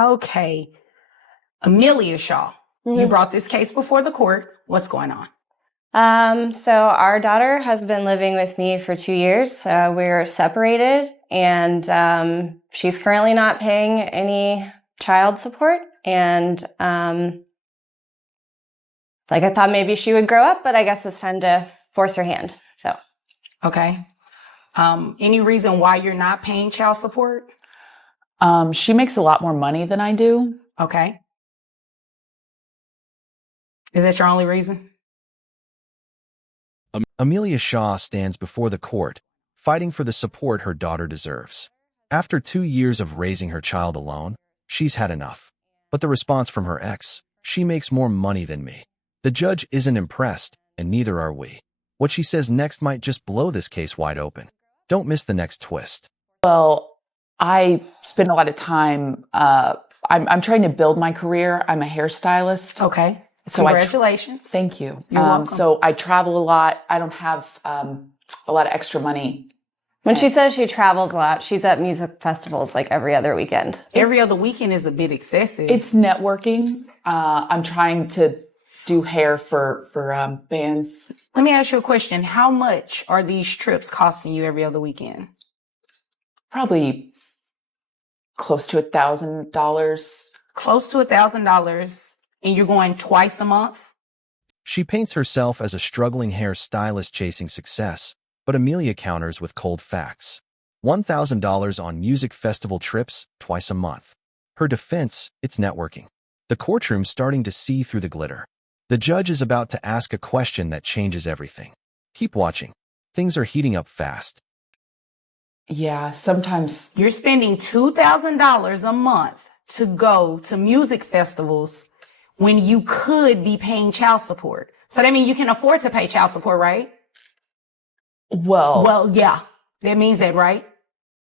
Okay. Amelia Shaw, you brought this case before the court. What's going on? So our daughter has been living with me for 2 years. We're separated, and she's currently not paying any child support. And I thought maybe she would grow up, but I guess it's time to force her hand. So, okay. Any reason why you're not paying child support? She makes a lot more money than I do. Okay. Is that your only reason? Amelia Shaw stands before the court, fighting for the support her daughter deserves. After 2 years of raising her child alone, she's had enough. But the response from her ex, she makes more money than me. The judge isn't impressed, and neither are we. What she says next might just blow this case wide open. Don't miss the next twist. Well, I spend a lot of time, I'm trying to build my career. I'm a hairstylist. Okay. So congratulations. Thank you. You're welcome. So I travel a lot. I don't have a lot of extra money. when she says she travels a lot, she's at music festivals like every other weekend. Every other weekend is a bit excessive. It's networking. I'm trying to do hair for bands. Let me ask you a question. How much are these trips costing you every other weekend? Probably close to $1,000. Close to $1,000, and you're going twice a month? She paints herself as a struggling hairstylist chasing success, but Amelia counters with cold facts. $1,000 on music festival trips twice a month. Her defense, it's networking. The courtroom's starting to see through the glitter. The judge is about to ask a question that changes everything. Keep watching. Things are heating up fast. Yeah, sometimes. You're spending $2,000 a month to go to music festivals when you could be paying child support. So that means you can afford to pay child support, right? Well, yeah. That means that, right?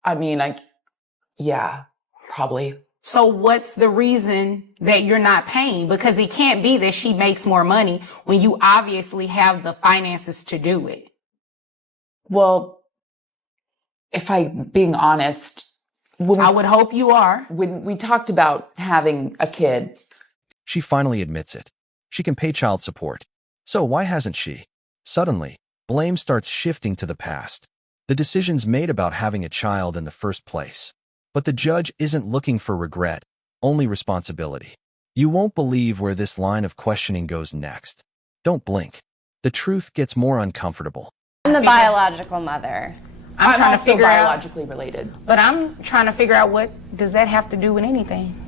I mean, yeah, probably. So what's the reason that you're not paying? Because it can't be that she makes more money when you obviously have the finances to do it. Well, if I'm being honest, I would hope you are. When we talked about having a kid. She finally admits it. She can pay child support. So why hasn't she? Suddenly, blame starts shifting to the past. The decisions made about having a child in the first place. But the judge isn't looking for regret, only responsibility. You won't believe where this line of questioning goes next. Don't blink. The truth gets more uncomfortable. I'm the biological mother. I'm trying to figure out, biologically related. but I'm trying to figure out what does that have to do with anything?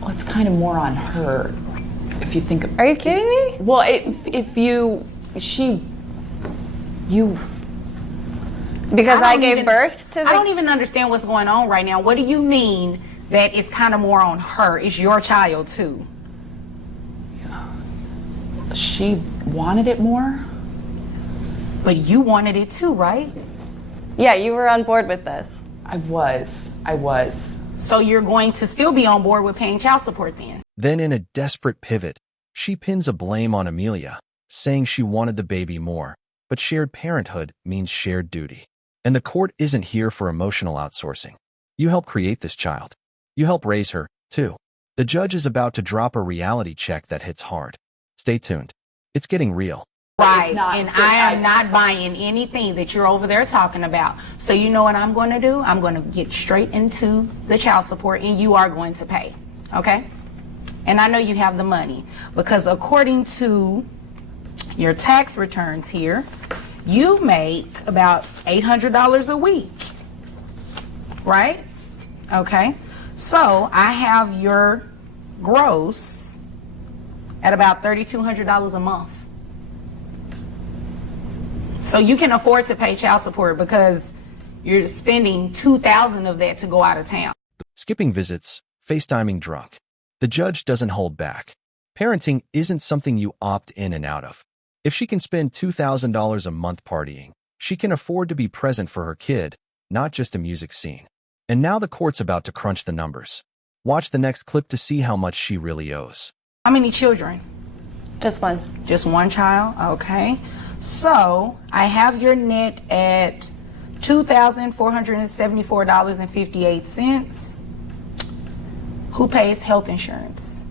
Well, it's kind of more on her, if you think. Are you kidding me? Well, if you. Because I gave birth to I don't even understand what's going on right now. What do you mean that it's kind of more on her? It's your child too. She wanted it more. But you wanted it too, right? Yeah, you were on board with this. I was. So you're going to still be on board with paying child support then? Then in a desperate pivot, she pins a blame on Amelia, saying she wanted the baby more, but shared parenthood means shared duty. And the court isn't here for emotional outsourcing. You help create this child. You help raise her, too. The judge is about to drop a reality check that hits hard. Stay tuned. It's getting real. Right, and I am not buying anything that you're over there talking about. So you know what I'm going to do? I'm going to get straight into the child support, and you are going to pay, okay? And I know you have the money, because according to your tax returns here, you make about $800 a week, right? Okay, so I have your gross at about $3,200 a month. So you can afford to pay child support because you're spending $2,000 of that to go out of town. Skipping visits, FaceTiming drunk. The judge doesn't hold back. Parenting isn't something you opt in and out of. If she can spend $2,000 a month partying, she can afford to be present for her kid, not just a music scene. And now the court's about to crunch the numbers. Watch the next clip to see how much she really owes. How many children? Just one. Just one child? Okay. So I have your net at $2,474.58. Who pays health insurance?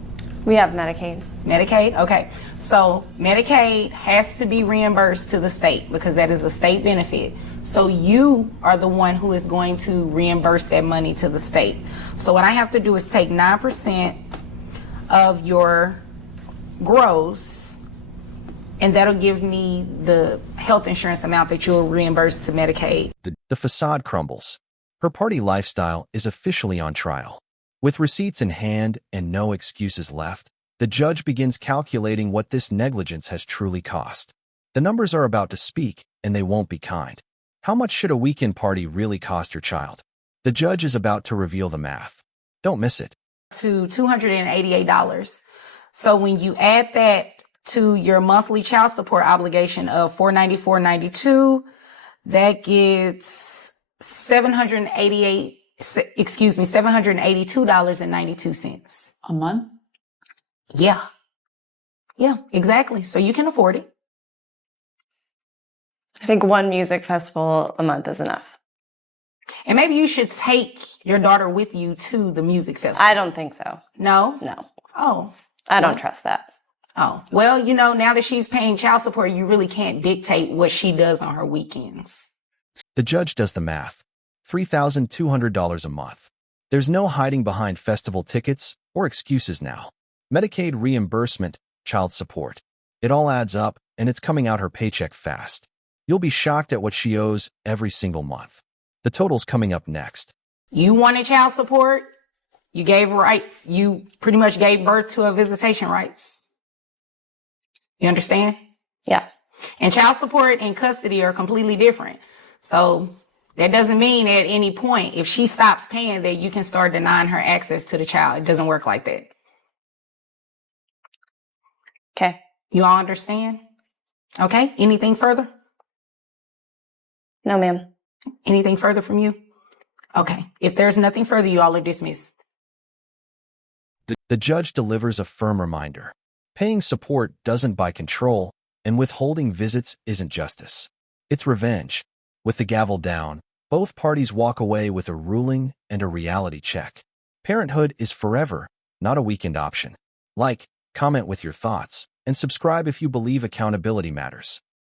We have Medicaid. Medicaid? Okay. So Medicaid has to be reimbursed to the state because that is a state benefit. So you are the one who is going to reimburse that money to the state. So what I have to do is take 9% of your gross, and that'll give me the health insurance amount that you'll reimburse to Medicaid. The facade crumbles. Her party lifestyle is officially on trial. With receipts in hand and no excuses left, the judge begins calculating what this negligence has truly cost. The numbers are about to speak, and they won't be kind. How much should a weekend party really cost your child? The judge is about to reveal the math. Don't miss it. To $288. So when you add that to your monthly child support obligation of $494.92, that gets $782.92. A month? Yeah. Yeah, exactly. So you can afford it. I think one music festival a month is enough. And maybe you should take your daughter with you to the music festival. I don't think so. No? No. Oh. I don't trust that. Oh. Well, now that she's paying child support, you really can't dictate what she does on her weekends. The judge does the math. $3,200 a month. There's no hiding behind festival tickets or excuses now. Medicaid reimbursement, child support. It all adds up, and it's coming out her paycheck fast. You'll be shocked at what she owes every single month. The total's coming up next. You wanted child support. You gave rights. You pretty much gave birth to a visitation rights. You understand? Yeah. And child support and custody are completely different. So that doesn't mean at any point, if she stops paying, that you can start denying her access to the child. It doesn't work like that. Okay. You all understand? Okay. Anything further? No, ma'am. Anything further from you? Okay. If there's nothing further, you all are dismissed. The judge delivers a firm reminder. Paying support doesn't buy control, and withholding visits isn't justice. It's revenge. With the gavel down, both parties walk away with a ruling and a reality check. Parenthood is forever, not a weekend option. Like, comment with your thoughts, and subscribe if you believe accountability matters.